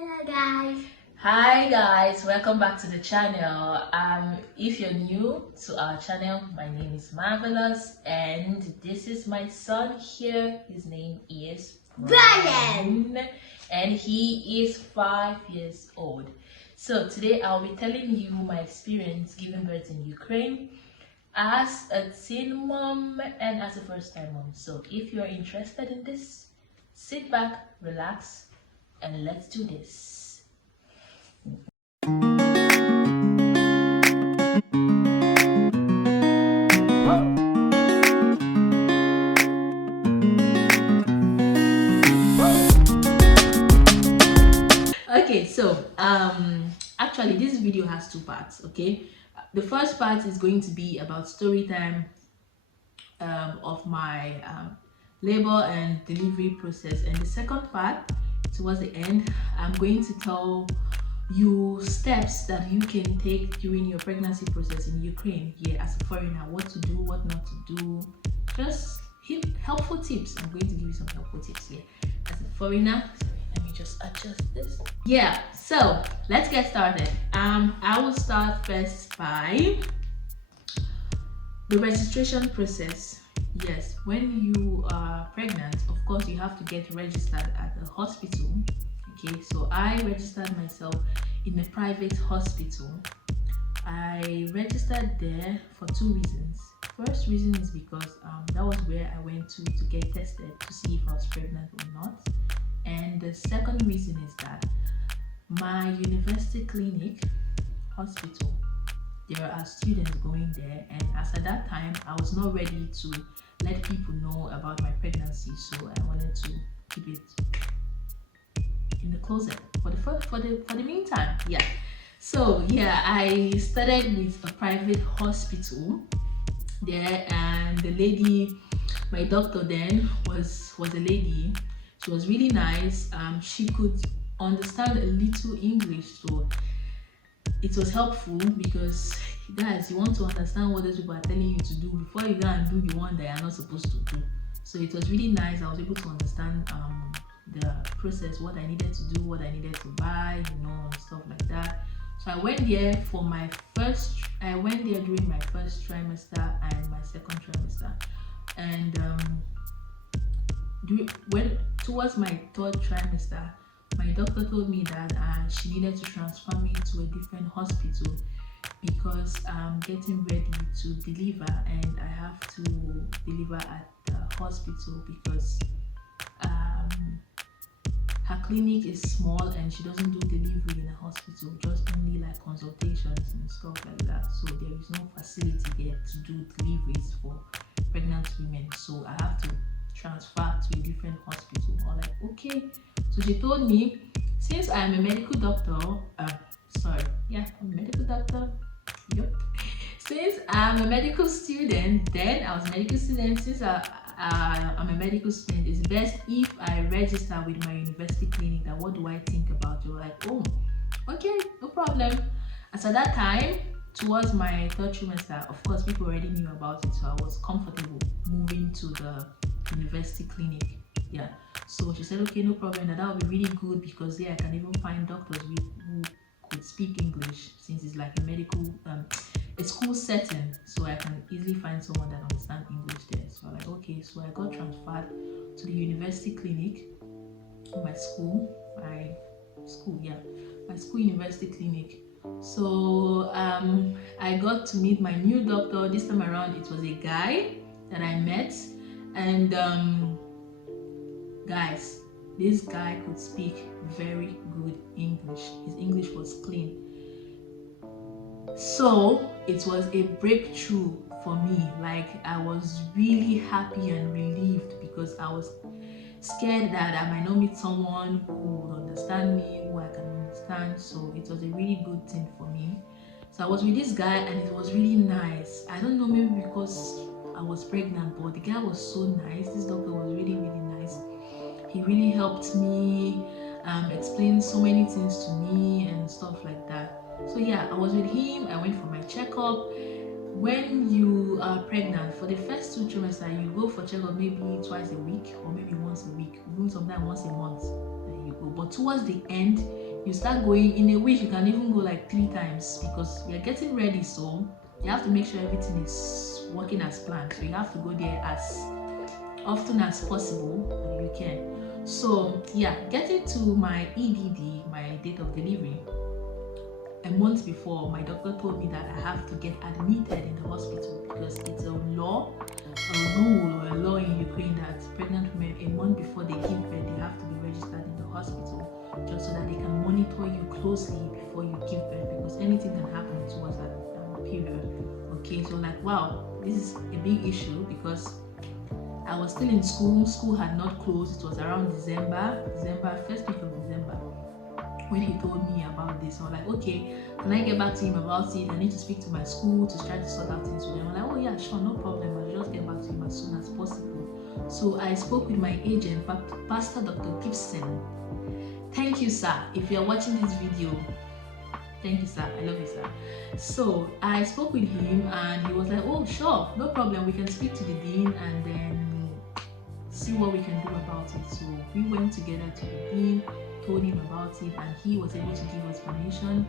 Hello guys. Hi guys, welcome back to the channel. If you're new to our channel, my name is Marvelous and this is my son here. His name is Brian, and he is 5 years old. So today I'll be telling you my experience giving birth in Ukraine as a teen mom and as a first time mom. So if you're interested in this, sit back, relax, and let's do this. Okay, so actually this video has two parts. Okay, the first part is going to be about story time of my labor and delivery process, and the second part, towards the end, I'm going to tell you steps that you can take during your pregnancy process in Ukraine here as a foreigner, what to do, what not to do, just helpful tips. I'm going to give you some helpful tips here as a foreigner. Let me just adjust this. Yeah, so let's get started. I will start first by the registration process. Yes, when you are pregnant, of course you have to get registered at the hospital. Okay, so I registered myself in a private hospital. I registered there for two reasons. First reason is because that was where I went to get tested to see if I was pregnant or not. And the second reason is that my university clinic hospital, there are students going there, and as at that time I was not ready to let people know about my pregnancy, so I wanted to keep it in the closet for the meantime. Yeah, so yeah, I started with a private hospital there, and the lady, my doctor then, was a lady. She was really nice. She could understand a little English, so it was helpful because, guys, you want to understand what those people are telling you to do before you go and do the one that you're not supposed to do. So it was really nice. I was able to understand the process, what I needed to do, what I needed to buy, and stuff like that. So I went there during my first trimester and my second trimester, and towards my third trimester, my doctor told me that she needed to transfer me to a different hospital because I'm getting ready to deliver, and I have to deliver at the hospital because her clinic is small and she doesn't do delivery in a hospital, just only like consultations and stuff like that. So there is no facility there to do deliveries for pregnant women. So I have to transfer to a different hospital. I'm like, okay. So she told me, since I'm a medical doctor, I'm a medical doctor. Yep. Since I'm a medical student, then I was a medical student. Since I'm a medical student, it's best if I register with my university clinic. That what do I think about you? Like, oh, okay, no problem. As at that time, towards my third trimester, of course, people already knew about it, so I was comfortable moving to the university clinic. Yeah, so she said, okay, no problem, that would be really good because there I can even find doctors who could speak English, since it's like a medical a school setting, so I can easily find someone that understands English there. So I'm like, okay. So I got transferred to the university clinic, my school university clinic. So I got to meet my new doctor. This time around it was a guy that I met, and guys, this guy could speak very good English. His English was clean. So it was a breakthrough for me. Like, I was really happy and relieved because I was scared that I might not meet someone who would understand me, who I can understand. So it was a really good thing for me. So I was with this guy and it was really nice. I don't know, maybe because I was pregnant, but the guy was so nice. This doctor was really, really nice. He really helped me, explain so many things to me and stuff like that. So yeah, I was with him. I went for my checkup. When you are pregnant, for the first two trimesters, you go for checkup maybe twice a week or maybe once a week, even sometimes once a month. There you go. But towards the end, you start going in a week. You can even go like 3 times because you're getting ready, so you have to make sure everything is working as planned. So you have to go there as often as possible when you can. So yeah, getting to my EDD, my date of delivery, a month before, my doctor told me that I have to get admitted in the hospital because it's a law, a rule or a law in Ukraine that pregnant women, a month before they give birth, they have to be registered in the hospital just so that they can monitor you closely before you give birth, because anything can happen towards that period. Okay, so like, wow, this is a big issue because I was still in school. School had not closed. It was around December, first week of December, when he told me about this. I was like, okay, can I get back to him about it? I need to speak to my school to try to sort out things with them. I'm like, oh yeah, sure, no problem. I'll just get back to him as soon as possible. So I spoke with my agent, Pastor Dr. Gibson. Thank you, sir. If you're watching this video, thank you, sir. I love you, sir. So I spoke with him and he was like, oh, sure, no problem. We can speak to the dean and then see what we can do about it. So we went together to the dean, told him about it, and he was able to give us permission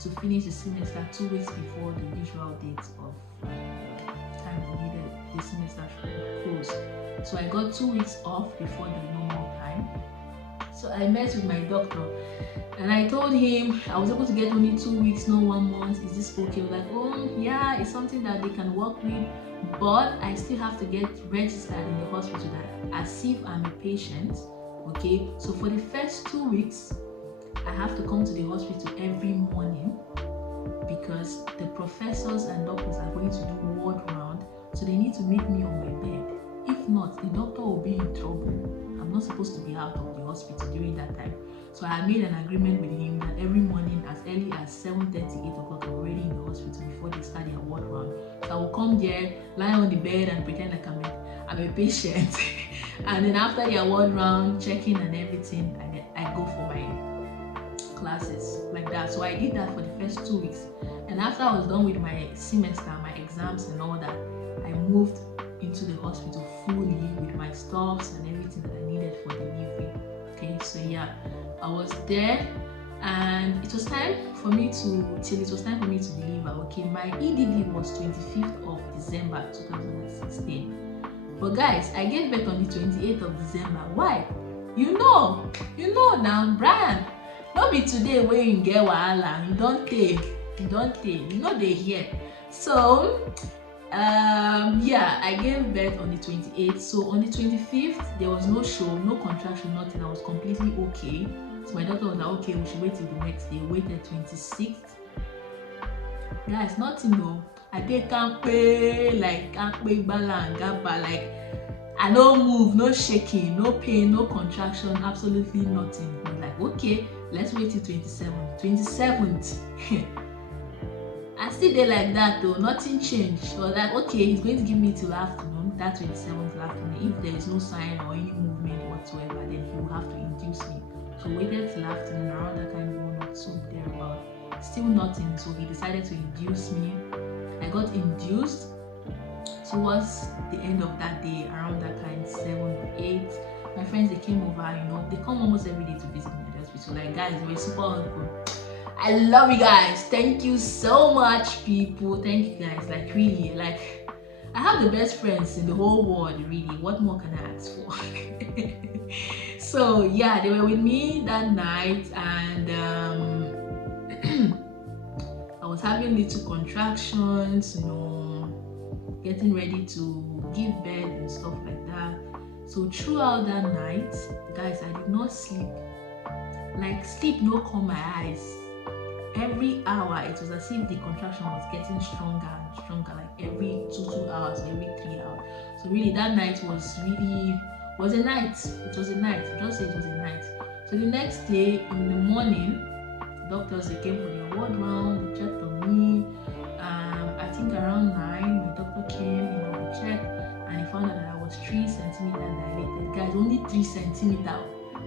to finish the semester 2 weeks before the usual date of time we needed the semester to close. So I got 2 weeks off before the normal time. So I met with my doctor and I told him I was able to get only 2 weeks, not 1 month. Is this okay? He was like, oh yeah, it's something that they can work with, but I still have to get registered in the hospital that as if I'm a patient. Okay, so for the first 2 weeks I have to come to the hospital every morning because the professors and doctors are going to do ward round, so they need to meet me on my bed. If not, the doctor will be in trouble. I'm not supposed to be out of the hospital during that time. So I made an agreement with him that every morning as early as 7:30, 8 o'clock, I'm already in the hospital before they start their ward round. So I will come there, lie on the bed and pretend like I'm a patient. And then after their ward round, checking and everything, I go for my classes like that. So I did that for the first 2 weeks. And after I was done with my semester, my exams and all that, I moved into the hospital fully with my stuffs and everything that I needed for delivery. Okay, so yeah, I was there and it was time for me to deliver. Okay, my EDD was 25th of December 2016. But guys, I gave birth on the 28th of December. Why? You know now, Brian. Not be today when you get wahala. You don't take. You know they hear. So yeah, I gave birth on the 28th. So on the 25th, there was no show, no contraction, nothing. I was completely okay. So my doctor was like, okay, we should wait till the next day. Waited 26th. Guys, nothing though. I can't pay bala and gaba, like I don't move, no shaking, no pain, no contraction, absolutely nothing. I was like, okay, let's wait till 27th. I still there like that though, nothing changed. So I was like, okay, he's going to give me till afternoon, that 27th afternoon. If there is no sign or any movement whatsoever, then he will have to induce me. So waited till afternoon, around that kind of 1 or 2 thereabout. Still nothing, so he decided to induce me. I got induced towards the end of that day, around that time, 7 or 8. My friends, they came over, they come almost every day to visit me at the hospital. Like, guys, they were super helpful. I love you guys. Thank you so much, people. Thank you guys. Like, really, like, I have the best friends in the whole world, really. What more can I ask for? So, yeah, they were with me that night, and I was having little contractions, getting ready to give birth and stuff like that. So throughout that night, guys, I did not sleep. Like, sleep no come my eyes. Every hour, it was as if the contraction was getting stronger and stronger, like every 2 hours, every 3 hours. So really, that night was a night. It was a night. Just say it was a night. So the next day in the morning, doctors, they came for their ward round, they checked on me. I think around 9, my doctor came, he checked, and he found out that I was 3 centimeters dilated. Guys, only 3 centimeters.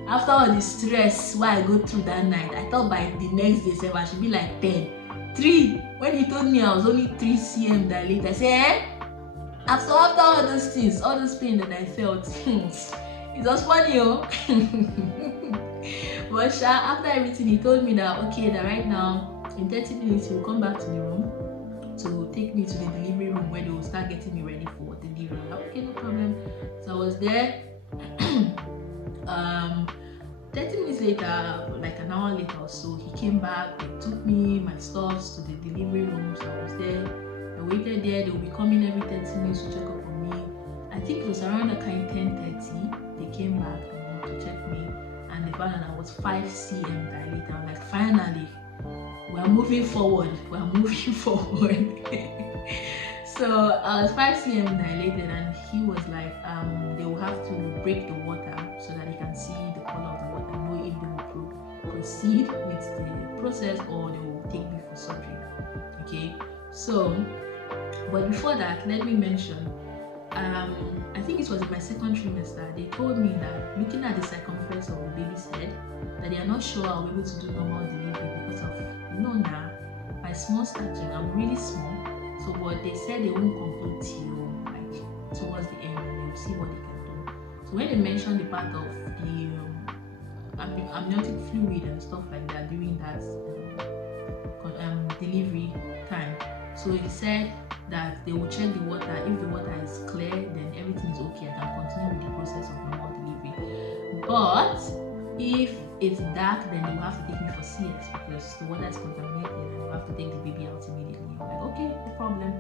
After all the stress why I go through that night, I thought by the next day I should be like 10. 3. When he told me I was only 3 cm dilated, I said, After all those things, all those pain that I felt, it was funny, But after everything, he told me that okay, that right now in 30 minutes he will come back to the room to take me to the delivery room where they will start getting me ready for delivery. Okay, no problem. So I was there. 30 minutes later, like an hour later or so, he came back. They took me, my stuffs to the delivery room. So I was there. I waited there. They will be coming every 30 minutes to check up on me. I think it was around the kind 10:30. They came back to check me, and they found out I was 5 cm dilated. I'm like, finally, we're moving forward. We're moving forward. So I was 5 cm dilated, and he was like, they will have to break the water so that they can see the color of the water, know if they will proceed with the process or they will take me for surgery. Okay, so but before that, let me mention, I think it was in my second trimester, they told me that looking at the circumference of the baby's head, that they are not sure I'll be able to do normal delivery because of, now my small stature. I'm really small. So but they said they won't conclude till like towards the end, and they'll see what they can do. So when they mentioned the part of the amniotic fluid and stuff like that during that delivery time, so he said that they will check the water. If the water is clear, then everything is okay. I can continue with the process of normal delivery. But if it's dark, then they will have to take me for CS because the water is contaminated and they'll have to take the baby out immediately. I'm like, okay, no problem.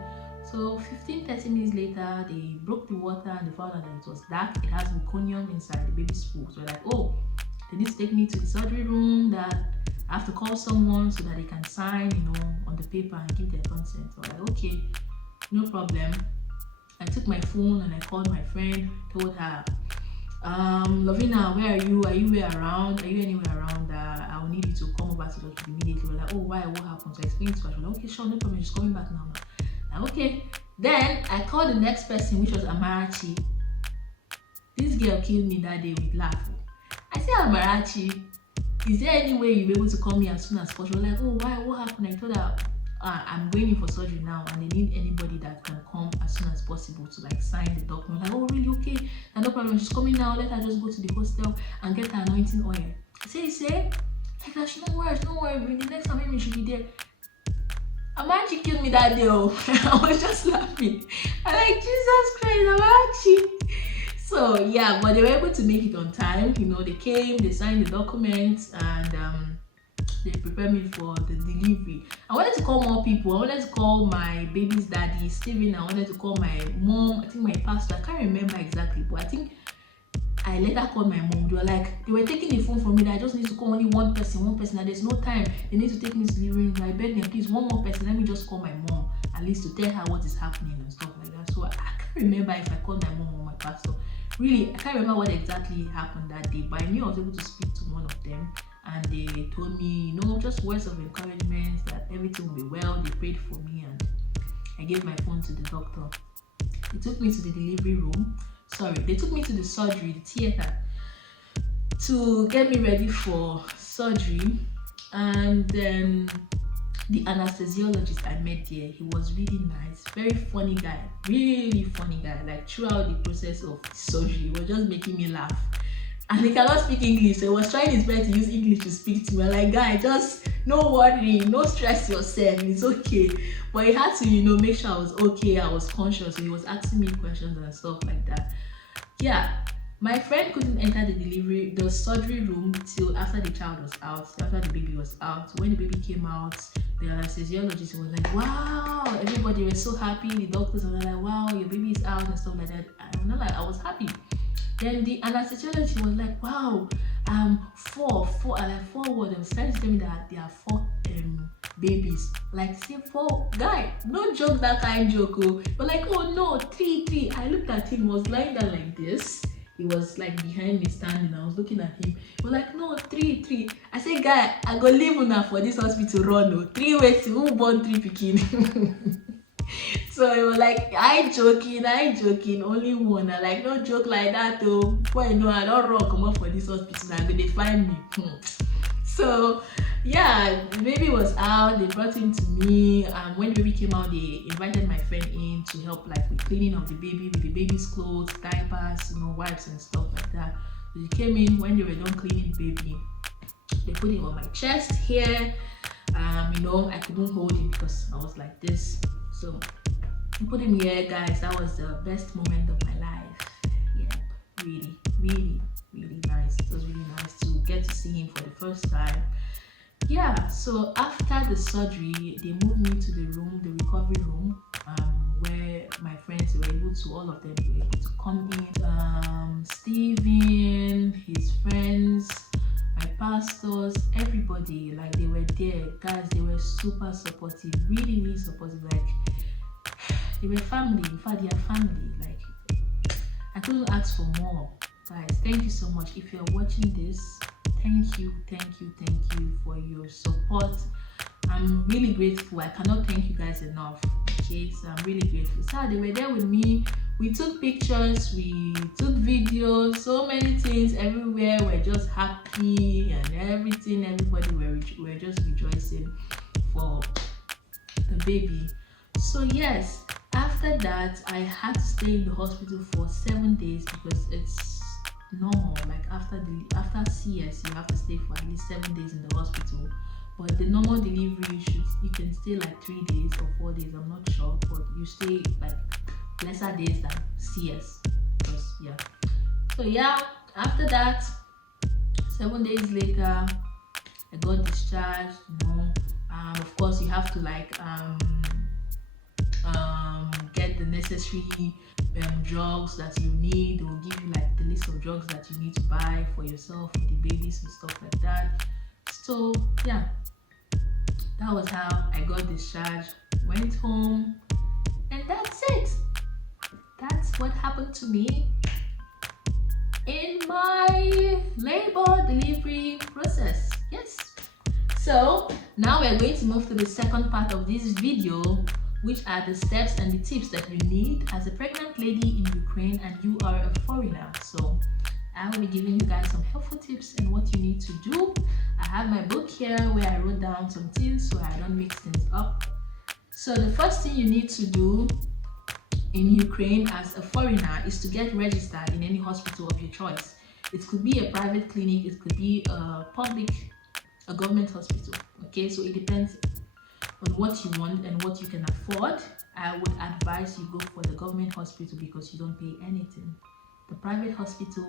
So 15-30 minutes later, they broke the water and they found out that it was dark. It has meconium inside the baby's poo. So like, oh, they need to take me to the surgery room, that I have to call someone so that they can sign, on the paper and give their consent. So like, okay, no problem. I took my phone and I called my friend, told her, Lovina, where are you? Are you around? Are you anywhere around? I will need you to come over to the hospital immediately. We're like, oh, why? What happened? So I explained to her. She was like, okay, sure, no problem. She's coming back now. Like, okay. Then I called the next person, which was Amarachi. This girl killed me that day with laugh. I said, Amarachi, is there any way you'll be able to call me as soon as possible? Like, oh, why? What happened? I told her, I'm going in for surgery now, and they need anybody that can come as soon as possible to like sign the document. Like, oh, really? Okay, and no problem. She's coming now. Let her just go to the hostel and get her anointing oil. I say, like, I should no worry. The next time maybe she be there. Amachi killed me that day. Oh, I was just laughing. I'm like, Jesus Christ, Amachi. So yeah, but they were able to make it on time. They came, they signed the documents, and they prepared me for the delivery. I wanted to call more people. I wanted to call my baby's daddy, Steven. I wanted to call my mom, I think my pastor. I can't remember exactly, but I think I later called my mom. They were taking the phone from me that I just need to call only one person, and there's no time. They need to take me to the room. I beg them, please, one more person. Let me just call my mom, at least to tell her what is happening and stuff like that. So I can't remember if I called my mom or my pastor. Really, I can't remember what exactly happened that day, but I knew I was able to speak to one of them. And they told me, just words of encouragement that everything will be well. They prayed for me, and I gave my phone to the doctor. They took me to the delivery room. They took me to the surgery, the theater, to get me ready for surgery. And then the anesthesiologist I met there, he was really nice, very funny guy, really funny guy. Like throughout the process of surgery, he was just making me laugh. And he cannot speak English, so he was trying his best to use English to speak to me. I'm like, guy, just no worry, no stress yourself, it's okay. But he had to, make sure I was okay, I was conscious. So he was asking me questions and stuff like that. Yeah, my friend couldn't enter the surgery room till after the child was out, after the baby was out. So when the baby came out, the anesthesiologist was like, wow, everybody was so happy. The doctors were like, wow, your baby is out and stuff like that. I was happy. Then the anesthesiologist was like, wow, four words. They was trying to tell me that there are 4 babies. Like, say 4, guy, no joke that kind joke. But like, oh no, 3. I looked at him, he was lying down like this. He was like behind me standing. I was looking at him. He was like, no, 3. I said, guy, I go leave now for this hospital run. 3 ways, who born 3 pikin? So he was like, I joking, only one. I like, no joke like that though. Boy, no, I don't run come up for this hospital. I'm gonna find me. So yeah, the baby was out. They brought him to me. When the baby came out, they invited my friend in to help like with cleaning of the baby, with the baby's clothes, diapers, wipes and stuff like that. So he came in. When they were done cleaning the baby, They put it on my chest here. I couldn't hold him because I was like this. So they put him here, guys. That was the best moment of my life. Yeah, really, really, really nice. It was really nice to get to see him for the first time. Yeah, so after the surgery, they moved me to the recovery room, where my friends were able to, all of them were able to come in. Steven, his friends, my pastors, everybody, like they were there. Guys, they were super supportive, really, really supportive. Like they were family. In fact, they are family. Like I couldn't ask for more. Guys, thank you so much. If you're watching this, thank you for your support. I'm really grateful. I cannot thank you guys enough. Okay, so I'm really grateful. So they were there with me. We took pictures, we took videos, so many things everywhere. We're just happy and everything. Everybody were just rejoicing for the baby. So yes, after that I had to stay in the hospital for 7 days because it's normal. Like after CS, you have to stay for at least 7 days in the hospital. But the normal delivery you can stay like 3 days or 4 days. I'm not sure, but you stay like lesser days than CS. Because yeah. So yeah, after that, 7 days later, I got discharged. Of course, you have to like get the necessary drugs that you need. They will give you like the list of drugs that you need to buy for yourself, for the babies and stuff like that. So yeah, that was how I got discharged, went home, and that's it. That's what happened to me in my labor delivery process. Yes. So now we're going to move to the second part of this video, which are the steps and the tips that you need as a pregnant lady in Ukraine and you are a foreigner. So I will be giving you guys some helpful tips and what you need to do. I have my book here where I wrote down some things so I don't mix things up. So the first thing you need to do in Ukraine as a foreigner is to get registered in any hospital of your choice. It could be a private clinic, it could be a government hospital. Okay, so it depends on what you want and what you can afford. I would advise you go for the government hospital because you don't pay anything. The private hospital,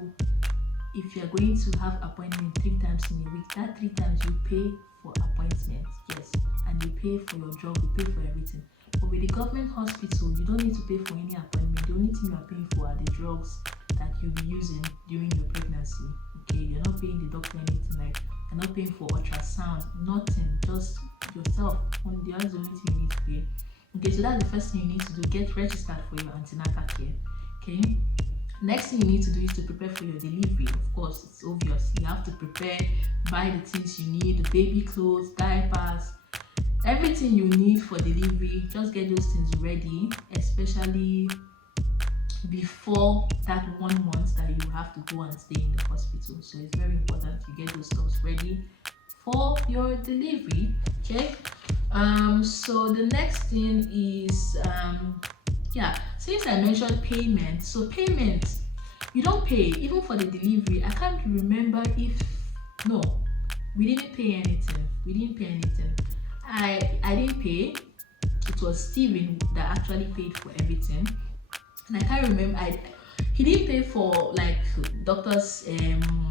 if you're going to have appointment 3 times in a week, that 3 times you pay for appointments, yes, and you pay for your drug, you pay for everything. But with the government hospital, you don't need to pay for any appointment. The only thing you are paying for are the drugs that you'll be using during your pregnancy. Okay, you're not paying the doctor anything, like you're not paying for ultrasound, nothing, just yourself. That's the only thing you need to pay. Okay, so that's the first thing you need to do. Get registered for your antenatal care. Okay, next thing you need to do is to prepare for your delivery. Of course, it's obvious. You have to prepare, buy the things you need, the baby clothes, diapers, everything you need for delivery. Just get those things ready, especially before that 1 month that you have to go and stay in the hospital. So it's very important you get those stuff ready for your delivery. Okay, so the next thing is since I mentioned payment, so payment, you don't pay even for the delivery. I can't remember if we didn't pay anything. I didn't pay. It was Steven that actually paid for everything, and I can't remember. He didn't pay for like doctor's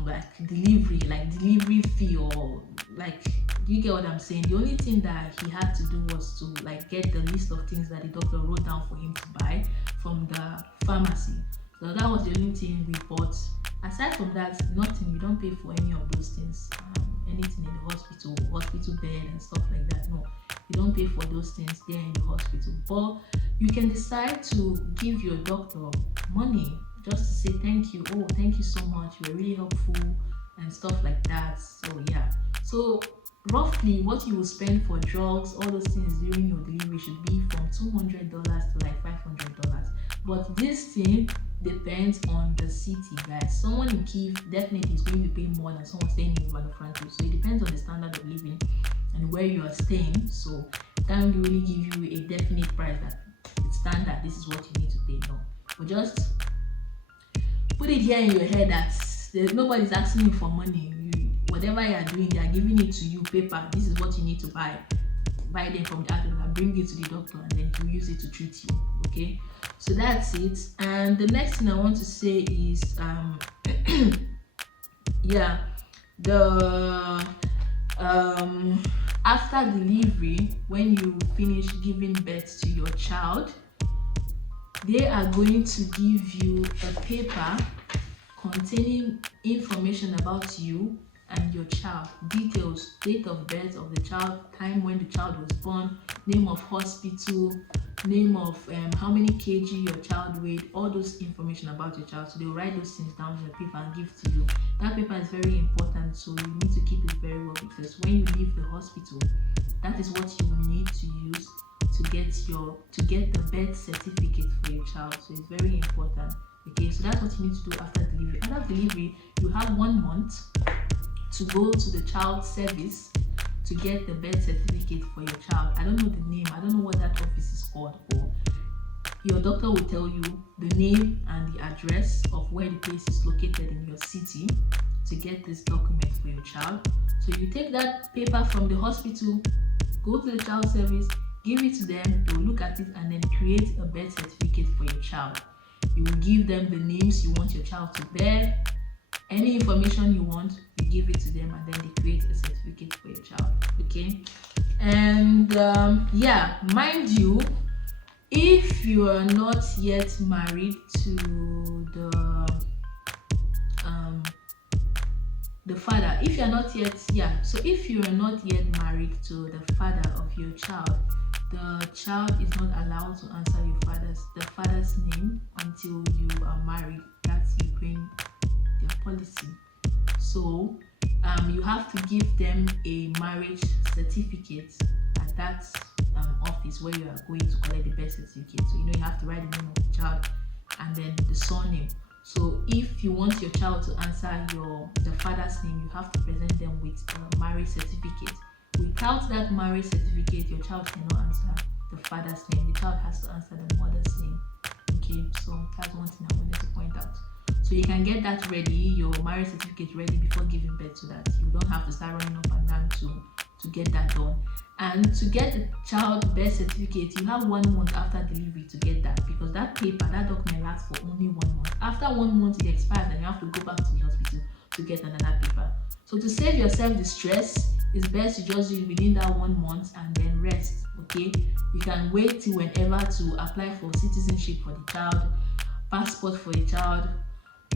like delivery fee, or like, do you get what I'm saying? The only thing that he had to do was to like get the list of things that the doctor wrote down for him to buy from the pharmacy. So that was the only thing we bought. Aside from that, nothing. We don't pay for any of those things. Anything in the hospital bed and stuff like that. No, you don't pay for those things there in the hospital. But you can decide to give your doctor money just to say thank you. Oh, thank you so much. You were really helpful and stuff like that. So yeah. So roughly what you will spend for drugs, all those things during your delivery should be from $200 to like $500. But this thing depends on the city, guys. Someone in Kyiv definitely is going to pay more than someone staying in Ivano-Frankivsk. So it depends on the standard of living and where you are staying. So it can't really give you a definite price that it's standard, this is what you need to pay. No, but just put it here in your head that nobody's asking you for money. whatever you are doing, they are giving it to you, paper. This is what you need to buy them from the outlet and bring it to the doctor, and then he'll use it to treat you. Okay, so that's it. And the next thing I want to say is yeah, the after delivery, when you finish giving birth to your child, they are going to give you a paper containing information about you and your child, details, date of birth of the child, time when the child was born, name of hospital, name of how many kg your child weighed, all those information about your child. So they'll write those things down on the paper and give to you. That paper is very important, so you need to keep it very well, because when you leave the hospital, that is what you will need to use to get the birth certificate for your child. So it's very important. Okay, so that's what you need to do after delivery. After delivery, you have 1 month to go to the child service to get the birth certificate for your child. I don't know the name, I don't know what that office is called, but your doctor will tell you the name and the address of where the place is located in your city to get this document for your child. So you take that paper from the hospital, go to the child service, give it to them, they will look at it and then create a birth certificate for your child. You will give them the names you want your child to bear, any information you want, you give it to them, and then they create a certificate for your child. Okay, and yeah, mind you, if you are not yet married to the father, if you are not yet if you are not yet married to the father of your child, the child is not allowed to answer the father's name until you are married. That's Ukraine, their policy. So you have to give them a marriage certificate at that office where you are going to collect the birth certificate. So you have to write the name of the child and then the surname. So if you want your child to answer the father's name, you have to present them with a marriage certificate. Without that marriage certificate, your child cannot answer the father's name. The child has to answer the mother's name. Okay, so that's one thing I wanted to point out. So you can get that ready, your marriage certificate ready before giving birth, so that you don't have to start running up and down to get that done. And to get the child birth certificate, you have 1 month after delivery to get that, because that paper, that document lasts for only 1 month. After 1 month it expires and you have to go back to the hospital to get another paper. So to save yourself the stress, it's best to just do it within that 1 month and then rest. Okay, you can wait till whenever to apply for citizenship for the child, passport for the child,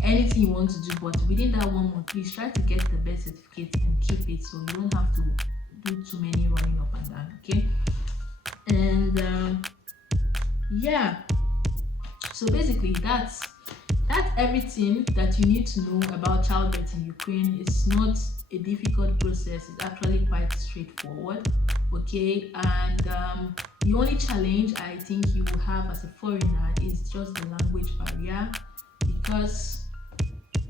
anything you want to do, but within that 1 month, please try to get the birth certificate and keep it, so you don't have to do too many running up and down. Okay, and yeah, so basically that's everything that you need to know about childbirth in Ukraine. It's not a difficult process, it's actually quite straightforward. Okay, and the only challenge I think you will have as a foreigner is just the language barrier, because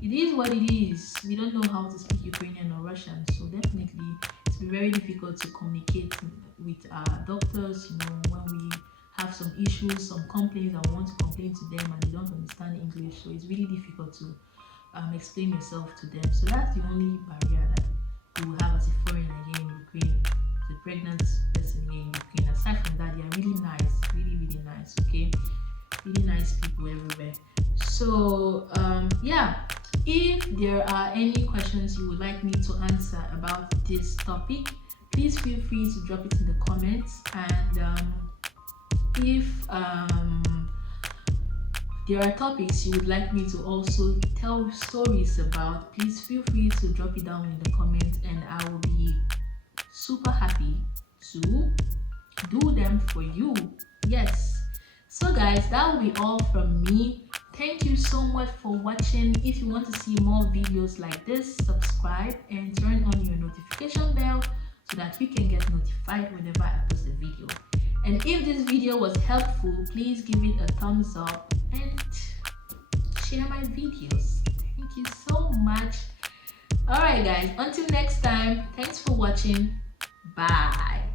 it is what it is. We don't know how to speak Ukrainian or Russian, so definitely it's been very difficult to communicate with our doctors. When we have some issues, some complaints, and we want to complain to them and they don't understand English, so it's really difficult to explain yourself to them. So that's the only barrier that you will have as a foreigner here in Ukraine, the pregnant person here in Ukraine. Aside from that, they are really nice, really nice. Okay, really nice people everywhere. So yeah, if there are any questions you would like me to answer about this topic, please feel free to drop it in the comments. And if there are topics you would like me to also tell stories about, please feel free to drop it down in the comments, and I will be super happy to do them for you. Yes. So guys, that will be all from me. Thank you so much for watching. If you want to see more videos like this, subscribe and turn on your notification bell so that you can get notified whenever I post a video. And if this video was helpful, please give it a thumbs up and share my videos. Thank you so much. Alright guys, until next time, thanks for watching. Bye.